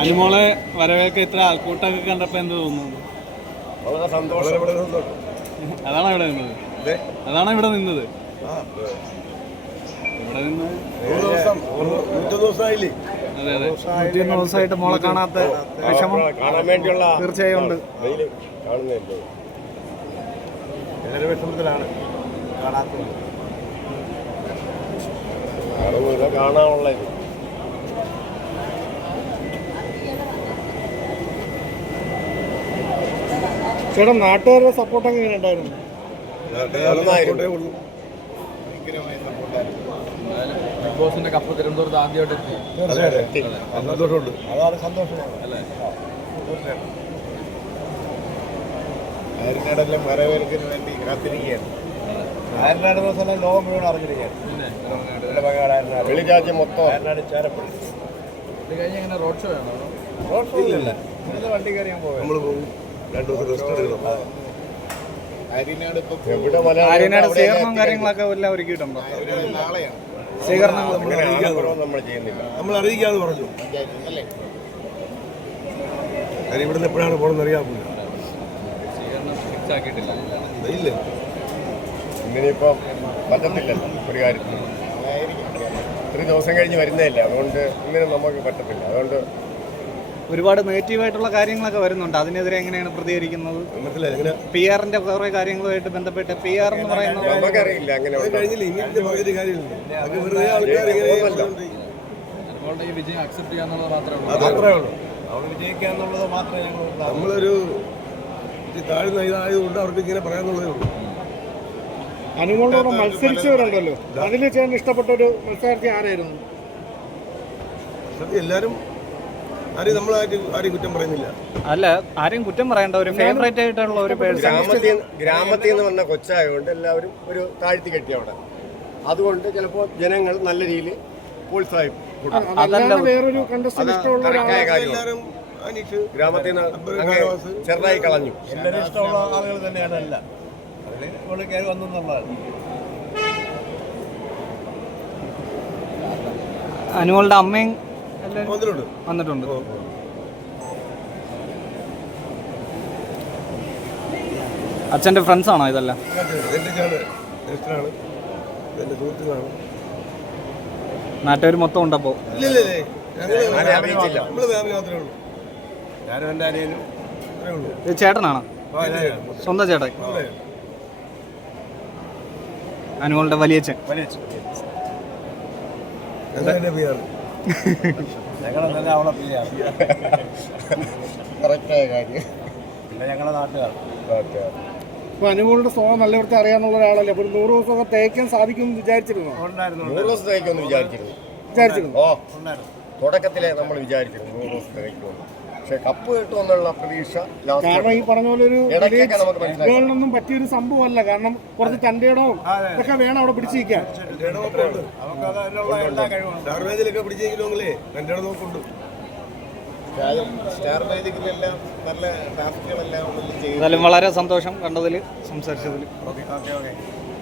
അനുമോളെ വരവേൽക്ക ഇത്ര ആൾക്കൂട്ടൊക്കെ കണ്ടപ്പോൾ എന്ത് തോന്നുന്നു? വളരെ സന്തോഷം. അതാണ് ഇവിടെ നിന്നത്? അതാണോ ഇവിടെ നിന്നത്? ഇവിടെ നിന്ന് അതെ അതെ. നൂറ്റിയൊന്ന് ദിവസമായിട്ട് മോളെ കാണാത്ത വിഷമം തീർച്ചയായും ഉണ്ട്. വളരെ വിഷമത്തിലാണ്. കാണാത്തത്. കാണുന്നില്ല കാണാനുള്ള. ഇത് ചേട്ടാ നാട്ടുകാരുടെ സപ്പോർട്ട് എങ്ങനെ ഉണ്ടായിരുന്നു. ബിഗ് ബോസിന്റെ കപ്പ് തിരുവനന്തപുരത്ത് ആദ്യമായിട്ട് എത്തി. സന്തോഷമുണ്ട്. അതാണ് സന്തോഷം. ആര്യനാടെല്ലാം വരവേൽക്കിന് വേണ്ടി കാത്തിരിക്കുകയാണ്. ആര്യനാട് ദിവസം ലോകം മുഴുവൻ അറിഞ്ഞിരിക്കുകയാണ്. വെളിരാജ്യം മൊത്തം. ആര്യനാട് ചേരപ്പെടും. ഇത് കഴിഞ്ഞ് എങ്ങനെ റോഡ് ഷോ ആണോ? ഇല്ലല്ല. വണ്ടി കയറി ഞാൻ പോകും നമ്മൾ പോകും രണ്ടു ദിവസം റെസ്റ്റ് എടുക്കണം. ആര്യനാട് ഇപ്പൊ എവിടെ ആര്യനാട് കാര്യങ്ങളൊക്കെ എല്ലാം ഒരുക്കിയിട്ടുണ്ടോ? നാളെയാണ്. സ്വീകരണം നമ്മൾ ചെയ്യുന്നില്ല. നമ്മൾ അറിയിക്കാന്ന് പറഞ്ഞു. കാര്യം ഇവിടുന്ന് എപ്പോഴാണ് പോകണമെന്ന് അറിയാൻ ഫിക്സ് ആക്കിയിട്ടില്ല ഇല്ല. ഇന്നിനിപ്പം പറ്റത്തില്ലല്ലോ ഒരു കാര്യത്തിൽ ഇത്രയും ദിവസം കഴിഞ്ഞ് വരുന്നതല്ലേ. അതുകൊണ്ട് ഇങ്ങനെ നമുക്ക് പറ്റത്തില്ല. അതുകൊണ്ട് ഒരുപാട് നെഗറ്റീവായിട്ടുള്ള കാര്യങ്ങളൊക്കെ വരുന്നുണ്ട്. അതിനെതിരെ എങ്ങനെയാണ് പ്രതികരിക്കുന്നത്? പി ആറിന്റെ കുറെ കാര്യങ്ങളുമായിട്ട് ബന്ധപ്പെട്ട് പി ആർ എന്ന് പറയുന്നത് നമുക്കറിയില്ല അങ്ങനെ കഴിഞ്ഞില്ല? ഇനി പറഞ്ഞിട്ട് കാര്യമില്ല. അത് വെറുതെ ആൾക്കാർ അനുമോളുടെ ഈ വിജയം അക്സെപ്റ്റ് ചെയ്യാന്നുള്ളത് മാത്രമേ ഉള്ളൂ. നമ്മളൊരു താഴ്ന്ന ഇതായതുകൊണ്ട് അവർക്ക് ഇങ്ങനെ പറയാന്നുള്ളതേ ഉള്ളൂ. അനുമോളോട് മത്സരിച്ചവരുണ്ടല്ലോ. അതിൽ ഇഷ്ടപ്പെട്ട ഒരു മത്സരാർത്ഥി ആരായിരുന്നു? ആരും നമ്മളായിട്ട് ആരും കുറ്റം പറയുന്നില്ല. അല്ല ആരെയും കുറ്റം പറയേണ്ട. ഒരു ഫേവറേറ്റ് ആയിട്ടുള്ള ഒരു പേഴ്സൺ ഗ്രാമത്തിൽ ഗ്രാമത്തിൽ നിന്ന് വന്ന കൊച്ചായതുകൊണ്ട് എല്ലാവരും ഒരു താഴ്ത്തി കെട്ടി അവിടെ. അതുകൊണ്ട് ചിലപ്പോൾ ജനങ്ങൾ നല്ല രീതിയിൽ പ്രോത്സാഹിപ്പിക്കും. അതല്ല. വേറൊരു കണ്ടസ്റ്റന്റ് ഇഷ്ടമുള്ള എല്ലാവരും ഗ്രാമത്തിൽ നിന്ന് ചെറുതായി കളഞ്ഞു. എല്ലാവരും ഇഷ്ടമുള്ള ആളുകൾ തന്നെയാണ് എല്ലാം. അതിൽ ഇവിടെ കയറി വന്നെന്നുള്ളതാണ് അനുമോളുടെ അമ്മയും വന്നിട്ടുണ്ട്. അച്ഛന്റെ ഫ്രണ്ട്സ് ആണോ ഇതല്ല? നാട്ടുകാർ മൊത്തം ഉണ്ടപ്പോ? ഇല്ല ഇല്ല നമ്മൾ ഫാമിലി മാത്രമേ ഉള്ളൂ. ഞാനും എന്റെ അനിയനും. അത്രേ ഉള്ളൂ. ഇത് ചേട്ടനാണോ? ആ. സ്വന്തം ചേട്ടൻ. അതെ. അനുമോളുടെ വലിയച്ഛൻ. എന്റെ അവളെ PR. കറക്റ്റായ കാര്യം. പിന്നെ ഞങ്ങളെ നാട്ടുകാർ. അനുമോളുടെ സ്വഭാവം നല്ലവർക്ക് അറിയാന്നുള്ള ഒരാളല്ലേ? അപ്പൊ ഒരു നൂറ് ദിവസമൊക്കെ തേക്കാൻ സാധിക്കും വിചാരിച്ചിരുന്നോ? ഉണ്ടായിരുന്നു നൂറ് ദിവസത്തേക്കൊന്ന് വിചാരിച്ചിരുന്നു. വിചാരിച്ചിരുന്നു? തുടക്കത്തിലെ നമ്മൾ വിചാരിച്ചിരുന്നു നൂറ് ദിവസത്തേക്കൊന്ന് പക്ഷെ കപ്പ് കിട്ടുമെന്നുള്ള പ്രതീക്ഷ കാരണം ഈ പറഞ്ഞ പോലെ ഒരു ഗേളിനൊന്നും പറ്റിയൊരു സംഭവമല്ല. കാരണം കുറച്ച് തന്റെയിടവും ഒക്കെ വേണം അവിടെ പിടിച്ചിരിക്കാൻ എന്നാലും വളരെ സന്തോഷം കണ്ടതിൽ സംസാരിച്ചതിൽ ഓക്കെ ഓക്കെ.